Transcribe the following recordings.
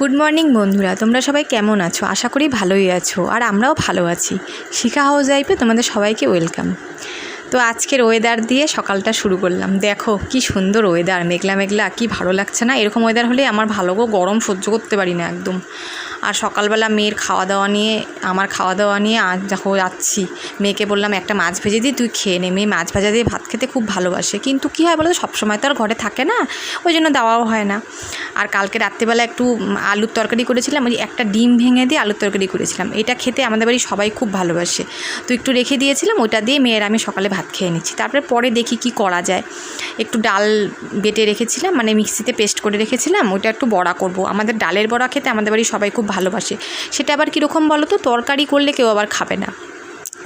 Good morning বন্ধুরা, তোমরা সবাই কেমন আছো? আশা করি ভালোই আছো, আর আমরাও ভালো আছি। শিখা হাউস লাইফে তোমাদের সবাইকে ওয়েলকাম। তো আজকের ওয়েদার দিয়ে সকালটা শুরু করলাম। দেখো কি সুন্দর ওয়েদার, মেঘলা মেঘলা, কি ভালো লাগছে না? এরকম ওয়েদার হলে আমার ভালো গো, গরম সহ্য করতে পারি না একদম। আর সকালবেলা মেয়ের খাওয়া দাওয়া নিয়ে, আমার খাওয়া দাওয়া নিয়ে আজ দেখো যাচ্ছি। মেয়েকে বললাম একটা মাছ ভেজে দিই, তুই খেয়ে নে। মেয়ে মাছ ভাজা দিয়ে ভাত খেতে খুব ভালোবাসে, কিন্তু কী হয় বলো তো, সবসময় তো আর ঘরে থাকে না, ওই জন্য দেওয়াও হয় না। আর কালকে রাত্রিবেলা একটু আলুর তরকারি করেছিলাম, ওই একটা ডিম ভেঙে দিয়ে আলুর তরকারি করেছিলাম। এটা খেতে আমাদের বাড়ি সবাই খুব ভালোবাসে, তো একটু রেখে দিয়েছিলাম, ওইটা দিয়ে মেয়ের আমি সকালে ভাত খেয়ে নিচ্ছি। তারপরে পরে দেখি কি করা যায়। একটু ডাল বেটে রেখেছিলাম, মানে মিক্সিতে পেস্ট করে রেখেছিলাম, ওইটা একটু বড়া করব। আমাদের ডালের বড়া খেতে আমাদের বাড়ি সবাই খুব ভালোবাসে। সেটা আবার কীরকম বলো তো, তরকারি করলে কেউ আবার খাবে না,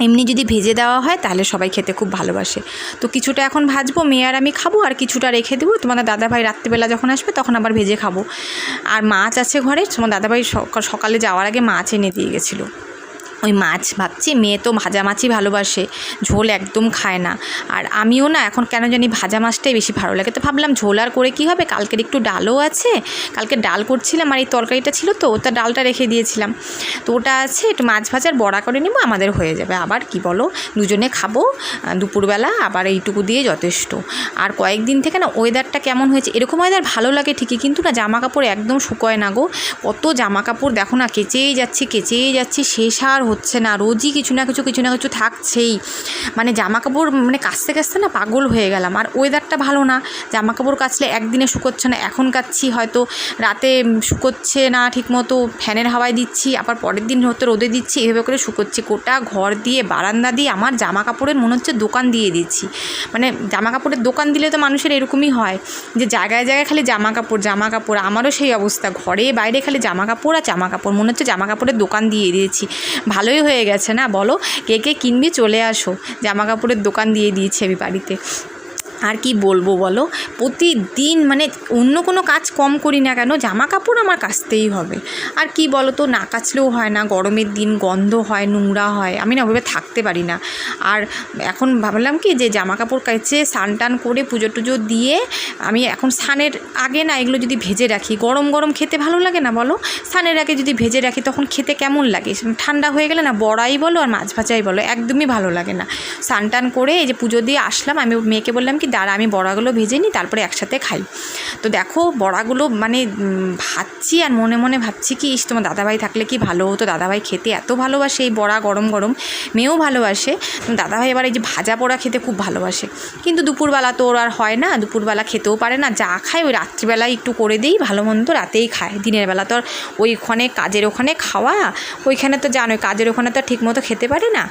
এমনি যদি ভেজে দেওয়া হয় তাহলে সবাই খেতে খুব ভালোবাসে। তো কিছুটা এখন ভাজবো, মেয়ে আর আমি খাবো, আর কিছুটা রেখে দেবো। তোমাদের দাদাভাই রাত্রিবেলা যখন আসবে তখন আবার ভেজে খাবো। আর মাছ আছে ঘরে, তোমার দাদাভাই সকালে যাওয়ার আগে মাছ এনে দিয়ে গেছিলো। ওই মাছ ভাবছি, মেয়ে তো ভাজা মাছই ভালোবাসে, ঝোল একদম খায় না। আর আমিও না এখন কেন জানি ভাজা মাছটাই বেশি ভালো লাগে। তো ভাবলাম ঝোল আর করে কী হবে, কালকের একটু ডালও আছে, কালকে ডাল করছিলাম আর এই তরকারিটা ছিল, তো ওটা ডালটা রেখে দিয়েছিলাম, তো ওটা আছে, একটু মাছ ভাজার বড়া করে নিব, আমাদের হয়ে যাবে। আবার কি বলো, দুজনে খাবো দুপুরবেলা, আবার এইটুকু দিয়ে যথেষ্ট। আর কয়েকদিন থেকে না ওয়েদারটা কেমন হয়েছে, এরকম ওয়েদার ভালো লাগে ঠিকই, কিন্তু না জামা কাপড় একদম শুকোয় না গো। কত জামা কাপড় দেখো না, কেচেই যাচ্ছি, শেষ আর হচ্ছে না। রোজই কিছু না কিছু থাকছেই, মানে জামা কাপড় মানে কাচতে না পাগল হয়ে গেলাম। আর ওয়েদারটা ভালো না, জামা কাপড় কাচলে একদিনে শুকোচ্ছে না। এখন কাচ্ছি, হয়তো রাতে শুকোচ্ছে না ঠিকমতো, ফ্যানের হাওয়ায় দিচ্ছি, আবার পরের দিন হয়তো রোদে দিচ্ছি, এভাবে করে শুকোচ্ছি। গোটা ঘর দিয়ে বারান্দা দিয়ে আমার জামা কাপড়ের মনে হচ্ছে দোকান দিয়ে দিচ্ছি। মানে জামা কাপড়ের দোকান দিলে তো মানুষের এরকমই হয়, যে জায়গায় খালি জামা কাপড়। আমারও সেই অবস্থা, ঘরে বাইরে খালি জামা কাপড় আর জামা কাপড়, মনে হচ্ছে জামা কাপড়ের দোকান দিয়ে দিয়েছি। ভালোই হয়ে গেছে না বলো? কে কে কিনবি চলে আসো, জামা কাপড়ের দোকান দিয়ে দিয়েছি আমি বাড়িতে। আর কি বলবো বলো, প্রতিদিন মানে অন্য কোনো কাজ কম করি না কেন, জামা কাপড় আমার কাচতেই হবে। আর কি বলো তো, না কাচলেও হয় না, গরমের দিন গন্ধ হয়, নোংরা হয়, আমি না ওভাবে থাকতে পারি না। আর এখন ভাবলাম কি, যে জামা কাপড় কেচে স্নান টান করে পুজো টুজো দিয়ে আমি এখন স্নানের আগে না এগুলো যদি ভেজে রাখি, গরম গরম খেতে ভালো লাগে না বলো? স্নানের আগে যদি ভেজে রাখি তখন খেতে কেমন লাগে, ঠান্ডা হয়ে গেলে না বড়াই বলো আর মাছ ভাজাই বলো একদমই ভালো লাগে না। স্নান টান করে এই যে পুজো দিয়ে আসলাম, আমি মেয়েকে বললাম কি, দাঁড়া আমি বড়াগুলো ভেজে নিই, তারপরে একসাথে খাই। তো দেখো বড়াগুলো মানে ভাজছি, আর মনে মনে ভাবছি কি, তোমার দাদাভাই থাকলে কি ভালো হতো, দাদাভাই খেতে এত ভালোবাসে এই বড়া, গরম গরম, মেয়েও ভালোবাসে। দাদাভাই এবার এই যে ভাজা পোড়া খেতে খুব ভালোবাসে, কিন্তু দুপুরবেলা তো ওর আর হয় না, দুপুরবেলা খেতেও পারে না, যা খায় ওই রাত্রিবেলায় একটু করে দিই, ভালো মন্দ রাতেই খায়। দিনের বেলা তো আর ওইখানে কাজের ওখানে খাওয়া, ওইখানে তো জানোই কাজের ওখানে তো ঠিকমতো খেতে পারে না।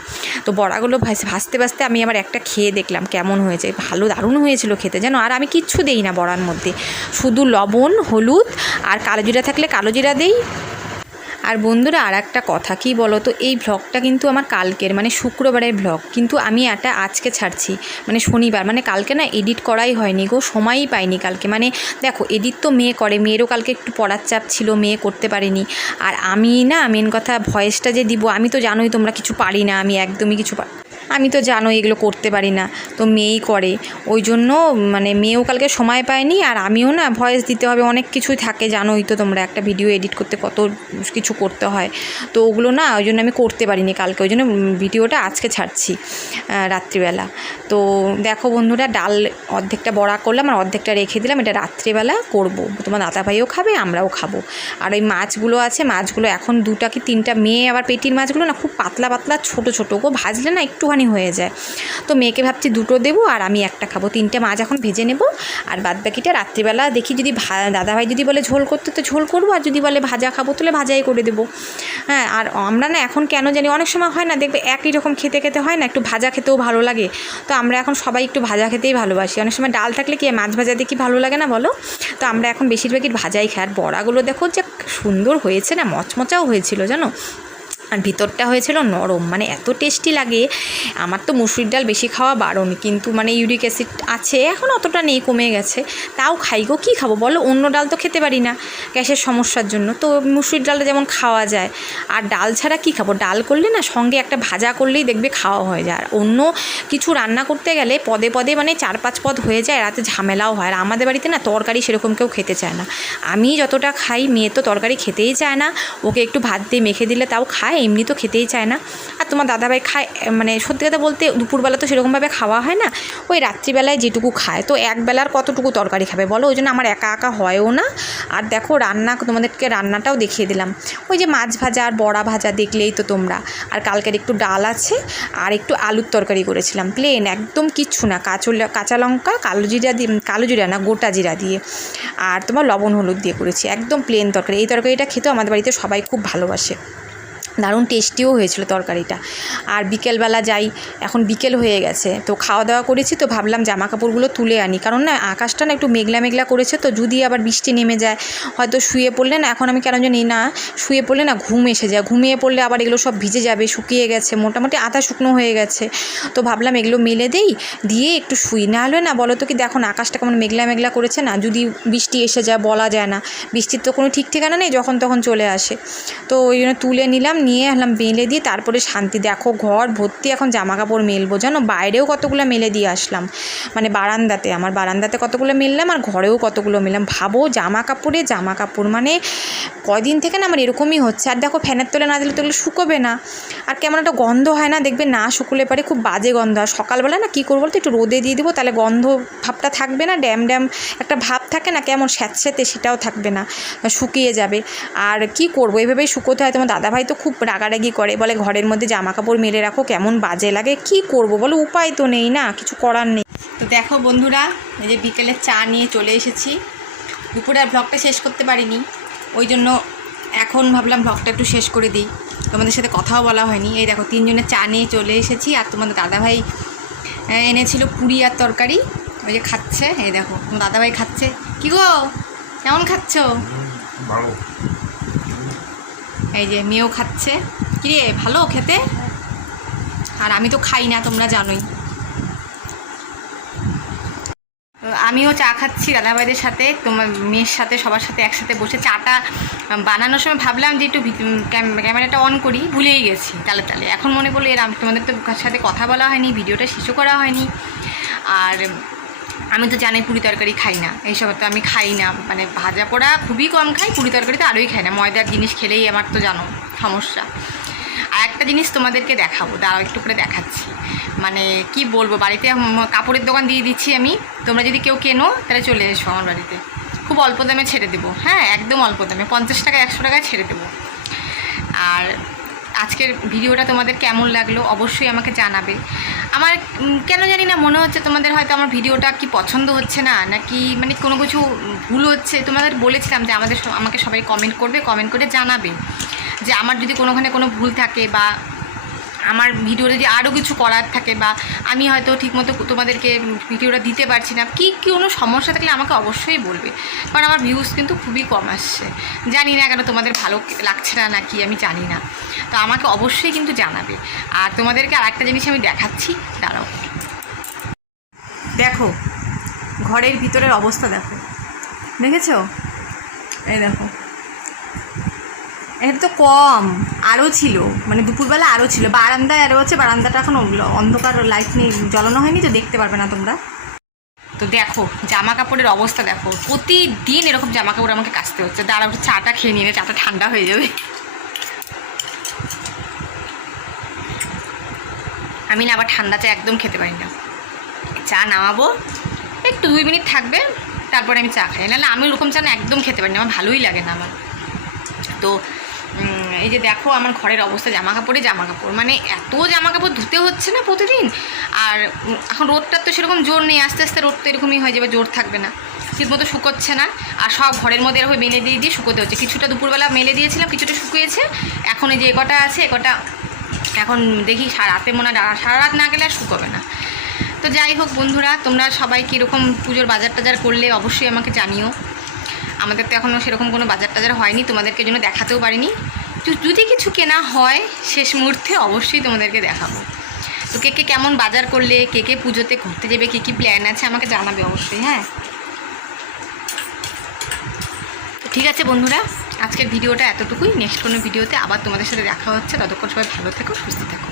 তো বড়াগুলো ভাজতে আমি আবার একটা খেয়ে দেখলাম কেমন হয়েছে, ভালো দারুণ হয়েছিল খেতে জানো। আর আমি কিচ্ছু দেই না বড়ার মধ্যে, শুধু লবণ, হলুদ আর কালো জিরা থাকলে কালো জিরা দেই। আর বন্ধুরা আর একটা কথা কি বলো তো, এই ভ্লগটা কিন্তু আমার কালকের মানে শুক্রবারের ভ্লগ, কিন্তু আমি এটা আজকে ছাড়ছি, মানে শনিবার, মানে কালকে না এডিট করাই হয়নি গো, সময়ই পাইনি কালকে। মানে দেখো এডিট তো মেয়ে করে, মেয়েরও কালকে একটু পড়ার চাপ ছিল, মেয়ে করতে পারিনি। আর আমি না মেন কথা ভয়েসটা যে দিব, আমি তো জানোই তোমরা কিছু পারি না, আমি একদমই কিছু আমি তো জানো এগুলো করতে পারি না, তো মেয়েই করে, ওই জন্য মানে মেয়েও কালকে সময় পায়নি, আর আমিও না ভয়েস দিতে হবে, অনেক কিছুই থাকে জানোই তো তোমরা, একটা ভিডিও এডিট করতে কত কিছু করতে হয়, তো ওগুলো না ওই জন্য আমি করতে পারিনি কালকে, ওই জন্য ভিডিওটা আজকে ছাড়ছি রাত্রিবেলা। তো দেখো বন্ধুরা, ডাল অর্ধেকটা বড়া করলাম আর অর্ধেকটা রেখে দিলাম, এটা রাত্রিবেলা করব, তোমার দাদাভাইও খাবে, আমরাও খাবো। আর ওই মাছগুলো আছে, মাছগুলো এখন 2টা কি 3টা, মেয়ে আবার পেটির মাছগুলো না খুব পাতলা পাতলা ছোটো ছোটো গো, ভাজলে না একটুখানি হয়ে যায়, তো মেয়েকে ভাবছি 2টো দেবো আর আমি একটা খাবো। 3টে মাছ এখন ভেজে নেব, আর বাদ বাকিটা রাত্রিবেলা দেখি, যদি দাদাভাই যদি বলে ঝোল করতে তো ঝোল করবো, আর যদি বলে ভাজা খাবো তাহলে ভাজাই করে দেবো। হ্যাঁ, আর আমরা না এখন কেন জানি অনেক সময় হয় না, দেখবে একই রকম খেতে হয় না, একটু ভাজা খেতেও ভালো লাগে, তো আমরা এখন সবাই একটু ভাজা খেতেই ভালোবাসি। অনেক সময় ডাল থাকলে কি মাছ ভাজা দেখি ভালো লাগে না বলো, তো আমরা এখন বেশিরভাগই ভাজাই খাই। আর বড়াগুলো দেখো যে সুন্দর হয়েছে না, মচমচাও হয়েছিল জানো। আর ভিতরটা হয়েছিল নরম, মানে এত টেস্টি লাগে। আমার তো মুসুরির ডাল বেশি খাওয়া বারণ, কিন্তু মানে ইউরিক অ্যাসিড আছে, এখন অতটা নেই, কমে গেছে, তাও খাই গো। কী খাবো বলো, অন্য ডাল তো খেতে পারি না গ্যাসের সমস্যার জন্য, তো মুসুরির ডালটা যেমন খাওয়া যায়। আর ডাল ছাড়া কী খাবো, ডাল করলে না সঙ্গে একটা ভাজা করলেই দেখবে খাওয়া হয়ে যায়। আর অন্য কিছু রান্না করতে গেলে পদে পদে মানে 4-5 পদ হয়ে যায়, রাতে ঝামেলাও হয়। আর আমাদের বাড়িতে না তরকারি সেরকম কেউ খেতে চায় না। আমি যতটা খাই, মেয়ে তো তরকারি খেতেই চায় না, ওকে একটু ভাত দিয়ে মেখে দিলে তাও খায়, এমনি তো খেতেই চায় না। আর তোমার দাদাভাই খায়, মানে সত্যি কথা বলতে দুপুরবেলা তো সেরকমভাবে খাওয়া হয় না, ওই রাত্রিবেলায় যেটুকু খায়, তো একবেলার কতটুকু তরকারি খাবে বলো, ওই জন্য আমার একা একা হয়ও না। আর দেখো রান্না, তোমাদেরকে রান্নাটাও দেখিয়ে দিলাম, ওই যে মাছ ভাজা আর বড়া ভাজা দেখলেই তো তোমরা। আর কালকের একটু ডাল আছে, আর একটু আলুর তরকারি করেছিলাম, প্লেন, একদম কিচ্ছু না, কাঁচা লঙ্কা, কালো জিরা না, গোটা জিরা দিয়ে, আর তোমার লবণ হলুদ দিয়ে করেছি, একদম প্লেন তরকারি। এই তরকারিটা খেতেও আমাদের বাড়িতে সবাই খুব ভালোবাসে, দারুণ টেস্টিও হয়েছিল তরকারিটা। আর বিকেলবেলা যাই, এখন বিকেল হয়ে গেছে, তো খাওয়া দাওয়া করেছি, তো ভাবলাম জামা কাপড়গুলো তুলে আনি, কারণ না আকাশটা না একটু মেঘলা মেঘলা করেছে, তো যদি আবার বৃষ্টি নেমে যায়, হয়তো শুয়ে পড়লে না, এখন আমি কেন জানি না, শুয়ে পড়লে না ঘুম এসে যায়, ঘুমিয়ে পড়লে আবার এগুলো সব ভিজে যাবে, শুকিয়ে গেছে, মোটামুটি আধা শুকনো হয়ে গেছে, তো ভাবলাম এগুলো মেলে দেই, দিয়ে একটু শুই। না হলে না বলো তো কি, দেখো না আকাশটা কেমন মেঘলা মেঘলা করেছে না, যদি বৃষ্টি এসে যায় বলা যায় না, বৃষ্টির তো কোনো ঠিক ঠিকানা নেই, যখন তখন চলে আসে। তো ওই জন্য তুলে নিলাম, নিয়ে আসলাম মেলে দিয়ে, তারপরে শান্তি। দেখো ঘর ভর্তি এখন জামা কাপড় মেলবো, জানো বাইরেও কতগুলো মেলে দিয়ে আসলাম, মানে বারান্দাতে, আমার বারান্দাতে কতগুলো মেললাম, আর ঘরেও কতগুলো মেললাম। ভাবো জামা কাপড় মানে কয়দিন থেকে না আমার এরকমই হচ্ছে। আর দেখো ফ্যানের তলে না দিলে তো এগুলো শুকোবে না, আর কেমন একটা গন্ধ হয় না, দেখবে না শুকোলে পারে খুব বাজে গন্ধ। আর সকালবেলা না কী করবো বলতো, একটু রোদে দিয়ে দেবো, তাহলে গন্ধ ভাবটা থাকবে না, ড্যাম ড্যাম একটা ভাব থাকে না কেমন স্যাঁতস্যাঁতে, সেটাও থাকবে না, শুকিয়ে যাবে। আর কি করবো, এভাবেই শুকোতে হয়। তোমার দাদাভাই তো খুব রাগারাগি করে, বলে ঘরের মধ্যে জামা কাপড় মেলে রাখো, কেমন বাজে লাগে, কি করব বলো, উপায় তো নেই না, কিছু করার নেই। তো দেখো বন্ধুরা, এই যে বিকেলে চা নিয়ে চলে এসেছি, দুপুরে আর ব্লগটা শেষ করতে পারিনি, ওই জন্য এখন ভাবলাম ব্লগটা একটু শেষ করে দিই, তোমাদের সাথে কথাও বলা হয়নি। এই দেখো 3 জনের চা নিয়ে চলে এসেছি, আর তোমাদের দাদাভাই এনেছিল পুরি আর তরকারি, ওই যে খাচ্ছে, এই দেখো তোমার দাদাভাই খাচ্ছে। কি গো, কেমন খাচ্ছ? এই যে মেয়েও খাচ্ছে। কিরে ভালো খেতে? আর আমি তো খাই না, তোমরা জানোই। আমিও চা খাচ্ছি দাদাভাইদের সাথে, তোমার মেয়ের সাথে, সবার সাথে একসাথে বসে। চাটা বানানোর সময় ভাবলাম যে একটু ক্যামেরাটা অন করি, ভুলেই গেছি তালে তালে। এখন মনে করলো তোমাদের তো সাথে কথা বলা হয়নি, ভিডিওটা শেষও করা হয়নি। আর আমি তো জানি পুরি তরকারি খাই না, এইসব তো আমি খাই না, মানে ভাজা পোড়া খুবই কম খাই, পুরি তরকারি তো আরোই খাই না, ময়দার জিনিস খেলেই আমার তো জানো সমস্যা। আর একটা জিনিস তোমাদেরকে দেখাবো, দাঁড়াও একটু করে দেখাচ্ছি, মানে কি বলবো, বাড়িতে কাপড়ের দোকান দিয়ে দিচ্ছি আমি, তোমরা যদি কেউ কেনো তাহলে চলে এসো আমার বাড়িতে, খুব অল্প দামে ছেড়ে দেবো, হ্যাঁ একদম অল্প দামে, 50 টাকা 100 টাকায় ছেড়ে দেবো। আর আজকের ভিডিওটা তোমাদের কেমন লাগলো অবশ্যই আমাকে জানাবে। আমার কেন জানি না মনে হচ্ছে তোমাদের হয়তো আমার ভিডিওটা কি পছন্দ হচ্ছে না, নাকি মানে কোনো কিছু ভুল হচ্ছে। তোমাদের বলেছিলাম যে আমাকে সবাই কমেন্ট করবে, কমেন্ট করে জানাবে যে আমার যদি কোনোখানে কোনো ভুল থাকে, বা আমার ভিডিও যদি আরও কিছু করার থাকে, বা আমি হয়তো ঠিকমতো তোমাদেরকে ভিডিওটা দিতে পারছি না, কি কোনো সমস্যা থাকলে আমাকে অবশ্যই বলবে, কারণ আমার ভিউজ কিন্তু খুবই কম আসছে, জানি না কেন তোমাদের ভালো লাগছে না নাকি আমি জানি না, তো আমাকে অবশ্যই কিন্তু জানাবে। আর তোমাদেরকে আর একটা জিনিস আমি দেখাচ্ছি, দাঁড়াও, দেখো ঘরের ভিতরের অবস্থা দেখো, দেখেছো? এই দেখো, এটা তো কম, আরও ছিল, মানে দুপুরবেলা আরও ছিল, বারান্দায় আরও আছে, বারান্দাটা এখন অন্ধকার, লাইট নেই, জ্বালানো হয়নি, তো দেখতে পারবে না তোমরা। তো দেখো জামা কাপড়ের অবস্থা দেখো, প্রতিদিন এরকম জামা কাপড় আমাকে কাচতে হচ্ছে। দাঁড়াও একটু চাটা খেয়ে নিয়ে, চাটা ঠান্ডা হয়ে যাবে। আমি না আবার ঠান্ডা চা একদম খেতে পারি না, চা নামাবো একটু 2 মিনিট থাকবে, তারপরে আমি চা খাই, নাহলে আমি ওরকম চা না একদম খেতে পারি না, আমার ভালোই লাগে না আমার। তো এই যে দেখো আমার ঘরের অবস্থা, জামা কাপড়, মানে এত জামা কাপড় ধুতে হচ্ছে না প্রতিদিন। আর এখন রোদটার তো সেরকম জোর নেই, আস্তে আস্তে রোদ তো এরকমই হয়ে যাবে, জোর থাকবে না, ঠিকমতো শুকোচ্ছে না। আর সব ঘরের মধ্যে এরকম মেলে দিয়ে শুকোতে হচ্ছে, কিছুটা দুপুরবেলা মেলে দিয়েছিলাম, কিছুটা শুকিয়েছে, এখন এই যে কটা আছে, কটা এখন দেখি রাতে মনে হয় সারা রাত না গেলে আর শুকোবে না। তো যাই হোক বন্ধুরা, তোমরা সবাই কীরকম পুজোর বাজার টাজার করলে অবশ্যই আমাকে জানিও। আমাদের তো এখনও সেরকম কোনো বাজার টাজার হয়নি, তোমাদেরকে জন্য দেখাতেও পারিনি। যদি কিছু কেনা হয় শেষ মুহূর্তে অবশ্যই তোমাদেরকে দেখাবো। তো কে কে কেমন বাজার করলে, কে কে পুজোতে ঘুরতে যাবে, কী কী প্ল্যান আছে আমাকে জানাবে অবশ্যই। হ্যাঁ, ঠিক আছে বন্ধুরা, আজকের ভিডিওটা এতটুকুই। নেক্সট কোনো ভিডিওতে আবার তোমাদের সাথে দেখা হচ্ছে। ততক্ষণ সবাই ভালো থেকো, সুস্থ থেকো।